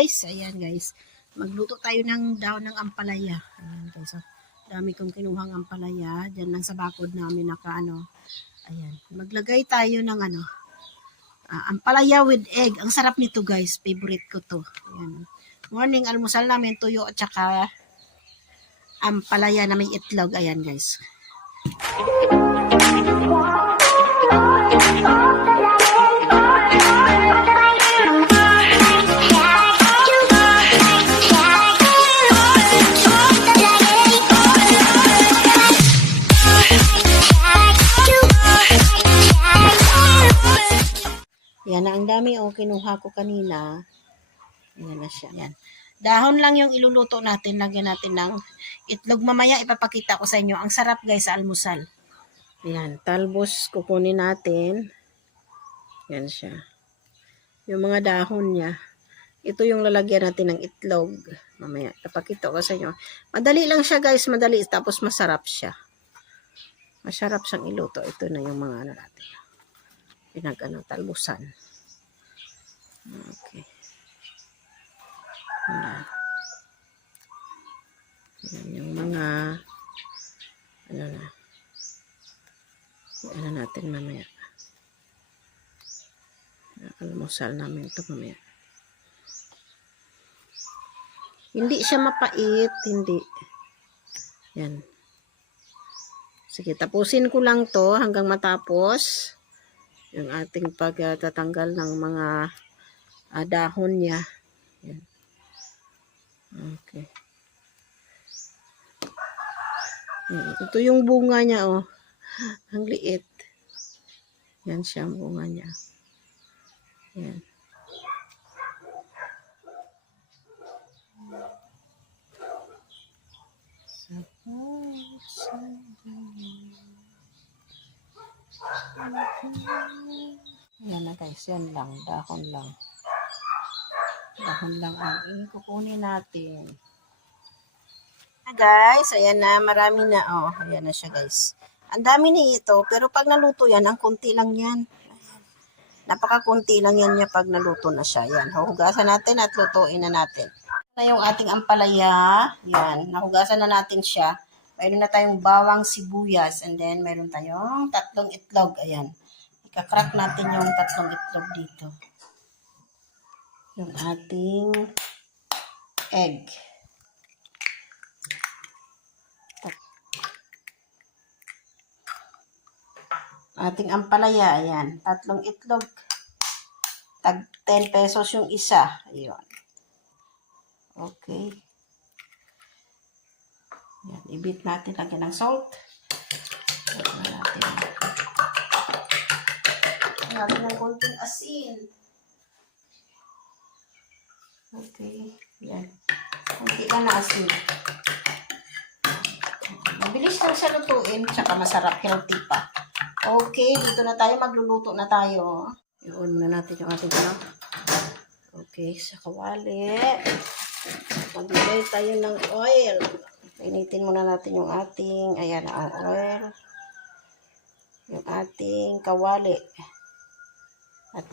guys. Ayan guys. Magluto tayo ng dahon ng ampalaya. Ayan guys. So, dami kong kinuhang ampalaya. Diyan lang sa bakod namin naka Ayan. Maglagay tayo ng ampalaya with egg. Ang sarap nito guys. Favorite ko to. Ayan. Morning almusal namin tuyo at saka ampalaya na may itlog. Ayan guys. Yan na, ang dami kinuha ko kanina. Ayan na siya. Yan. Dahon lang yung iluluto natin. Lagyan natin ng itlog. Mamaya ipapakita ko sa inyo. Ang sarap guys sa almusal. Ayan. Talbos kukunin natin. Yan siya. Yung mga dahon niya. Ito yung lalagyan natin ng itlog. Mamaya ipapakita ko sa inyo. Madali lang siya guys. Madali. Tapos masarap siya. Masarap siyang iluto. Ito na yung mga natin. Talbusan. Okay. Yan yung mga natin mamaya. Almusal namin ito mamaya. Hindi siya mapait, hindi. Yan. Sige, tapusin ko lang to hanggang matapos yung ating pagtatanggal ng mga dahon niya. Yan. Okay. Ito yung bunga niya, oh. Ang liit. Yan siya ang bunga niya. Yan. Yan na guys, yan lang, dahon lang. Dahon lang ang kukunin natin. Guys, ayan na, marami na. Oh, ayan na siya guys. Ang dami nito, pero pag naluto yan, ang kunti lang yan. Ayan. Napakakunti lang yan niya pag naluto na siya. Yan, hugasan natin at lutuin na natin. Na yung ating ampalaya. Yan, nahugasan na natin siya. Mayroon na tayong bawang sibuyas. And then, mayroon tayong 3 itlog. Ayan. Ika-crack natin yung 3 itlog dito. Yung ating egg. Ating ampalaya. Ayan. 3 itlog. Tag 10 pesos yung isa. Ayan. Okay. Yan, i-beat natin. Lagyan ng salt. Lagyan natin ng konting asin. Okay. Yan. Konti lang na asin. Mabilis lang siya lutuin. Tsaka masarap. Healthy pa. Okay. Dito na tayo. Magluluto na tayo. I-on muna natin yung ating Okay. Sa kawali. Maglagay tayo ng oil. Initin muna natin yung ating, ayan, oil. Yung ating kawali. At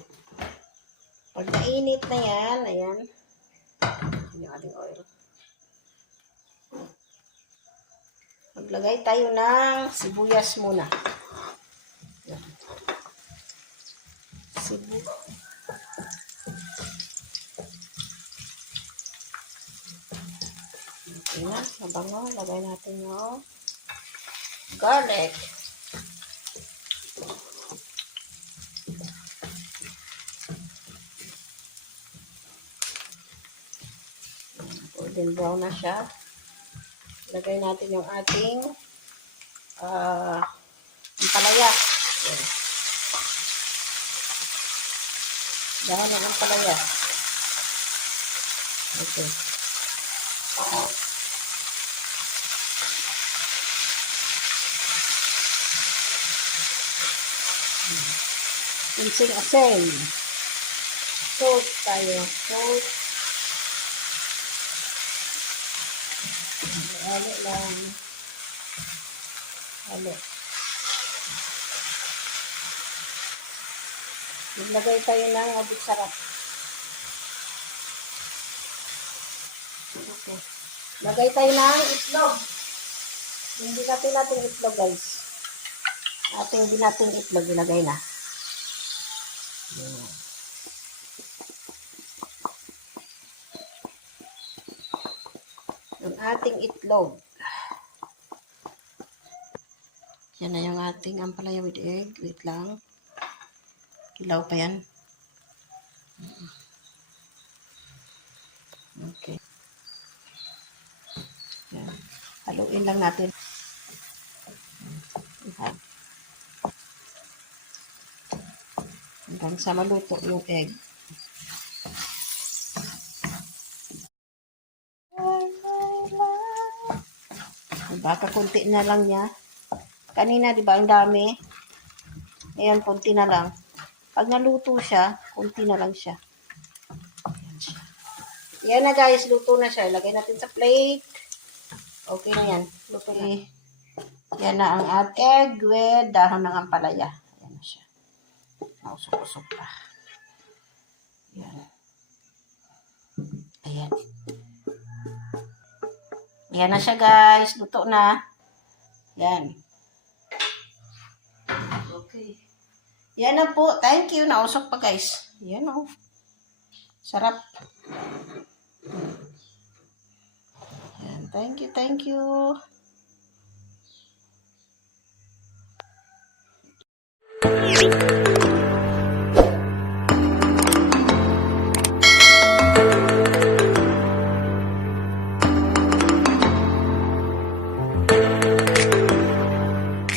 pag nainit na yan, ayan, yung ating oil. Maglagay tayo ng sibuyas muna. Ayan. Sibuyas. Okay na, mabango. Lagay natin yung garlic. Golden brown na siya. Lagay natin yung ating ampalaya. Dahon ng ampalaya. Okay. Insing asin. Salt tayo. Salt. Halo lang. Halo. Maglagay tayo ng abit sarap. Okay. Lagay tayo ng itlog. Hindi natin itlog, guys. Hindi natin itlog. Ilagay na. Ayan. Yung ating itlog. Yan na yung ating ampalaya with egg. Wait lang. Kilaw pa yan. Okay. Yan. Haluin lang natin. Hanggang sa maluto yung egg. Baka kunti na lang niya. Kanina, di ba, ang dami. Ayan, kunti na lang. Pag naluto siya, kunti na lang siya. Ayan siya. Yan na, guys. Luto na siya. Ilagay natin sa plate. Okay na yan. Luto na. Yan na ang egg with dahon ng ampalaya. Ayan na siya. Nausok-usok pa. Ayan. Ayan. Yan na siya, guys. Luto na. Yan. Okay. Yan na po. Thank you. Nausok pa, guys. Yan o. Sarap. Yan. Thank you. Thank you.